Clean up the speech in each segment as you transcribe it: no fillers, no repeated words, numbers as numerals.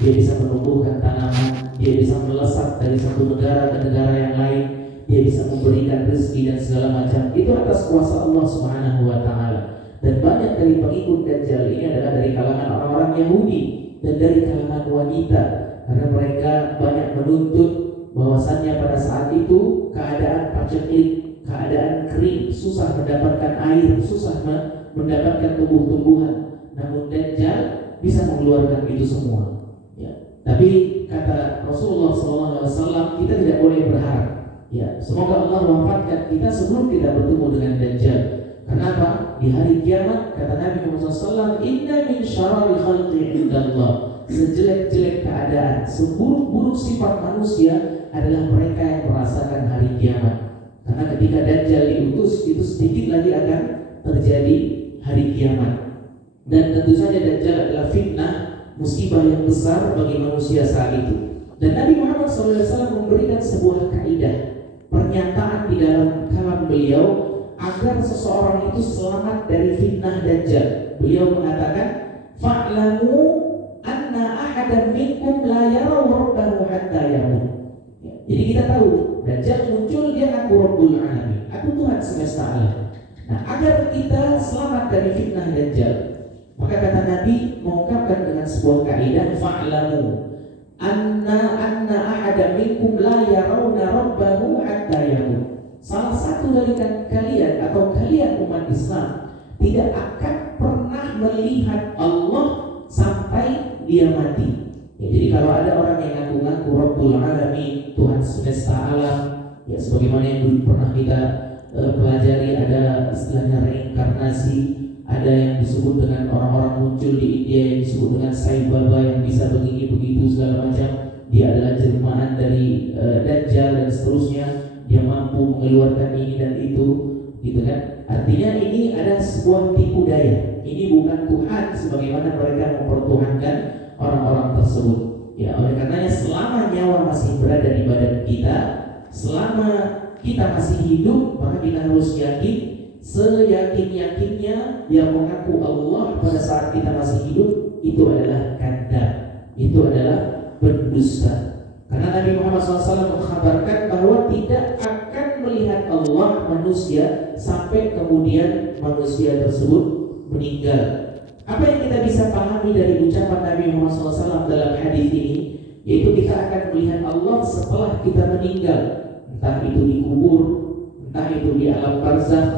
dia bisa menumbuhkan tanaman, dia bisa melesat dari satu negara ke negara yang lain, dia bisa memberikan rezeki dan segala macam. Itu atas kuasa Allah Subhanahu wa taala. Dan banyak dari pengikut Dajjal ini adalah dari kalangan orang-orang Yahudi dan dari kalangan wanita, karena mereka banyak menuntut bahwasannya pada saat itu keadaan paceklik, keadaan kering, susah mendapatkan air, susah mendapatkan tumbuh-tumbuhan. Namun Dajjal bisa mengeluarkan itu semua. Ya. Tapi kata Rasulullah SAW, kita tidak boleh berharap. Ya, semoga Allah wafatkan kita sebelum kita bertemu dengan Dajjal. Kenapa? Di hari kiamat kata Nabi Muhammad SAW, inna min syarari khalqi indallah. Sejelek-jelek keadaan, seburuk-buruk sifat manusia adalah mereka yang merasakan hari kiamat. Karena ketika Dajjal diutus, itu sedikit lagi akan terjadi hari kiamat. Dan tentu saja Dajjal adalah fitnah, musibah yang besar bagi manusia saat itu. Dan Nabi Muhammad SAW memberikan sebuah kaidah, pernyataan di dalam kalam beliau agar seseorang itu selamat dari fitnah Dajjal. Beliau mengatakan, fa'lamu anna ahadan minkum la yara rabbahu hatta yamut. Jadi kita tahu Dajjal muncul, dia aku Rabbul Alamin, aku Tuhan semesta alam. Nah, agar kita selamat dari fitnah Dajjal, maka kata Nabi mengungkapkan dengan sebuah kaidah, fa'lamu anna ahadan minkum la yarawna rabbahu hatta yamut. Salah satu dari kalian atau kalian umat Islam tidak akan pernah melihat Allah sampai dia mati. Ya, jadi kalau ada orang yang ngaku-ngaku Rabbul Alamin, Tuhan semesta alam, ya sebagaimana yang dulu pernah kita pelajari, ada istilahnya reinkarnasi, ada yang disebut dengan orang-orang muncul di India yang disebut dengan Sai Baba yang bisa begini begitu segala macam. Dia adalah jelmaan dari Dajjal dan seterusnya. Dia mampu mengeluarkan ini dan itu, gitu kan? Artinya ini ada sebuah tipu daya. Ini bukan Tuhan sebagaimana mereka mempertuhankan orang-orang tersebut. Ya, oleh karenanya selama nyawa masih berada di badan kita, selama kita masih hidup, maka kita harus yakin, seyakin-yakinnya yang mengaku Allah pada saat kita masih hidup itu adalah kadzdzab, itu adalah berdusta. Karena Nabi Muhammad SAW mengkhabarkan bahwa tidak akan melihat Allah manusia sampai kemudian manusia tersebut meninggal. Apa yang kita bisa pahami dari ucapan Nabi Muhammad SAW dalam hadis ini, yaitu kita akan melihat Allah setelah kita meninggal, entah itu di kubur, entah itu di alam barzakh,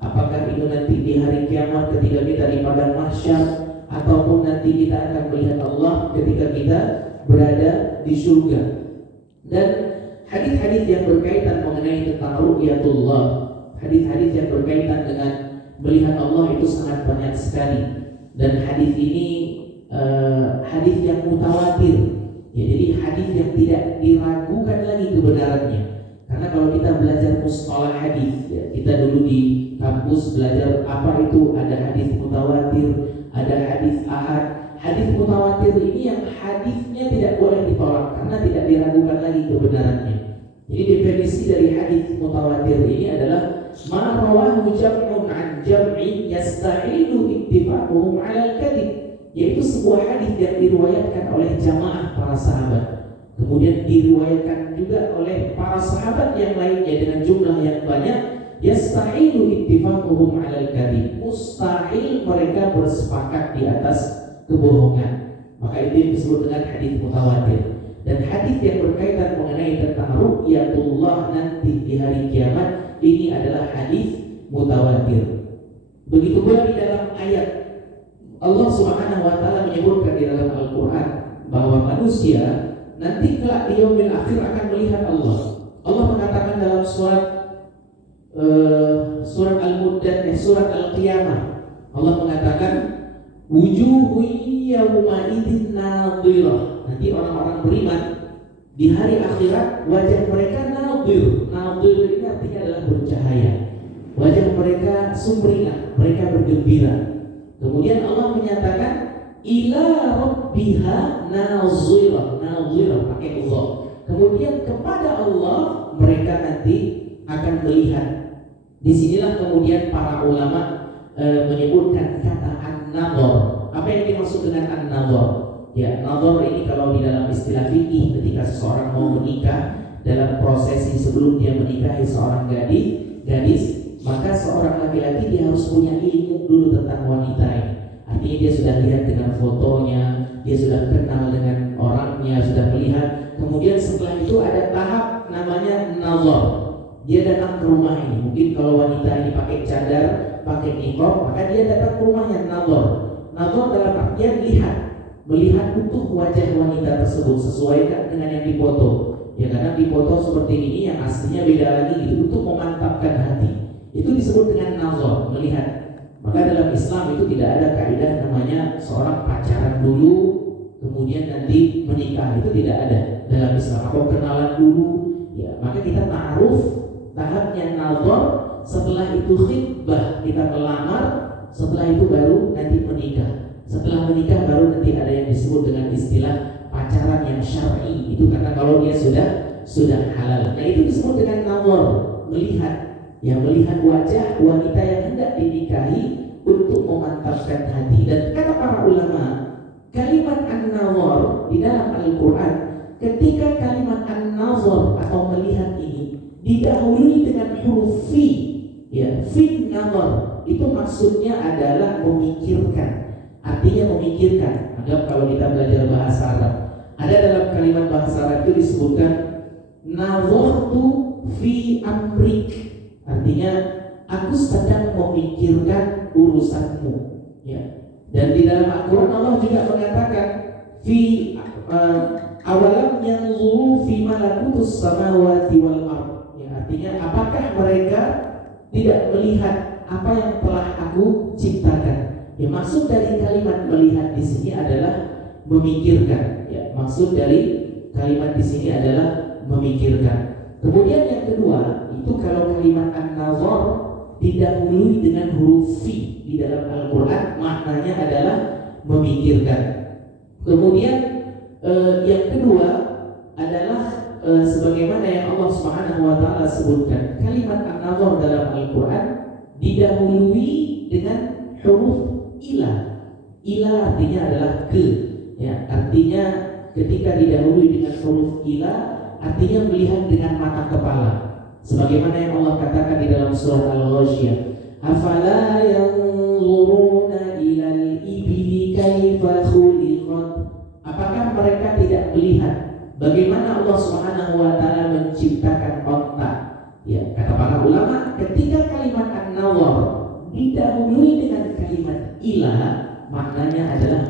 apakah itu nanti di hari kiamat ketika kita di padang mahsyar, ataupun nanti kita akan melihat Allah ketika kita berada di surga. Dan hadis-hadis yang berkaitan mengenai tentang ru'yatullah, hadis-hadis yang berkaitan dengan melihat Allah itu sangat banyak sekali. Dan hadis ini hadis yang mutawatir, ya, jadi hadis yang tidak diragukan lagi kebenarannya. Karena kalau kita belajar mustalah hadis, ya, kita dulu di kampus belajar apa itu, ada hadis mutawatir, ada hadis ahad. Hadis mutawatir ini yang hadisnya tidak boleh ditolak karena tidak diragukan lagi kebenarannya. Jadi definisi dari hadis mutawatir ini adalah ma rawahu jam'un an jam'in yastahilu ittifaquhum 'ala al-kadhib, yaitu sebuah hadis yang diriwayatkan oleh jamaah para sahabat, kemudian diriwayatkan juga oleh para sahabat yang lainnya dengan jumlah yang banyak, yastahilu ittifaquhum 'ala al-kadhib, mustahil mereka bersepakat di atas kebohongan. Maka itu yang disebut dengan hadis mutawatir. Dan hadis yang berkaitan mengenai tentang ru'yatullah nanti di hari kiamat, ini adalah hadis mutawatir. Begitu pula di dalam ayat Allah Subhanahu wa taala menyebutkan di dalam Al-Qur'an bahwa manusia nanti kelak di yaumil akhir akan melihat Allah. Allah mengatakan dalam surat Al-Muddathir, surat Al-Qiyamah, Allah mengatakan wujuhu yawma idzin nadhirah. Nanti orang-orang beriman di hari akhirat wajah mereka nadhir. Nadhir ini artinya adalah bercahaya. Wajah mereka sumringah, mereka bergembira. Kemudian Allah menyatakan ila rabbiha nazirah. Nazirah pakai Allah. Kemudian kepada Allah mereka nanti akan melihat. Disinilah kemudian para ulama menyebutkan kata an-nadhar. Apa yang dimaksud dengan an-nadhar? Ya, nazar ini kalau di dalam istilah fikih ketika seseorang mau menikah, dalam prosesi sebelum dia menikahi seorang gadis, maka seorang laki-laki dia harus punya ilmu dulu tentang wanita ini. Artinya dia sudah lihat dengan fotonya, dia sudah kenal dengan orangnya, sudah melihat. Kemudian setelah itu ada tahap namanya nazar. Dia datang ke rumah ini. Mungkin kalau wanita ini pakai cadar, pakai niqab, maka dia datang ke rumahnya. Nazar. Nazar dalam artian melihat utuh wajah wanita tersebut sesuaikan dengan yang difoto. Ya, kadang difoto seperti ini, yang aslinya beda lagi gitu, untuk memantapkan hati. Itu disebut dengan nazar, melihat. Maka dalam Islam itu tidak ada kaidah namanya seorang pacaran dulu kemudian nanti menikah, itu tidak ada dalam Islam. Atau kenalan dulu, ya. Maka kita ta'aruf, tahapnya nazar, setelah itu khitbah, kita melamar, setelah itu baru nanti menikah. Setelah menikah baru nanti ada yang disebut dengan istilah pacaran yang syar'i. Itu karena kalau dia sudah halal. Nah, itu disebut dengan nazar, melihat, ya, melihat wajah wanita yang hendak dinikahi untuk memantapkan hati. Dan kata para ulama, kalimat an-nazar di dalam Al-Qur'an, ketika kalimat an-nazar atau melihat ini didahului dengan huruf fi, ya, fin nazar, itu maksudnya adalah memikirkan. Artinya memikirkan. Anggap kalau kita belajar bahasa Arab, ada dalam kalimat bahasa Arab itu disebutkan nazartu fi amrik. Artinya aku sedang memikirkan urusanmu, ya. Dan di dalam Al-Qur'an Allah juga mengatakan fi awalam yanzuru fi malakutus samawati wal ard. Ya, artinya apakah mereka tidak melihat apa yang telah aku ciptakan? Ya, maksud dari kalimat melihat di sini adalah memikirkan. Ya, maksud dari kalimat di sini adalah memikirkan. Kemudian yang kedua, itu kalau kalimat an-nazar didahului dengan huruf fi di dalam Al-Qur'an, maknanya adalah memikirkan. Kemudian yang kedua adalah sebagaimana yang Allah Subhanahu wa taala sebutkan, kalimat an-nazar dalam Al-Qur'an didahului dengan huruf ila. Ila artinya adalah ke, ya, artinya ketika didahului dengan huruf ila artinya melihat dengan mata kepala. Sebagaimana yang Allah katakan di dalam surah Al-Ghasyiyah, afala yanzuruna ilal ibili kaifa khuliqat. Apakah mereka tidak melihat bagaimana Allah Subhanahu wa taala menciptakan onta? Ya, kata para ulama, ketika kalimat an-nazar didahului dengan kalimat ila, maknanya adalah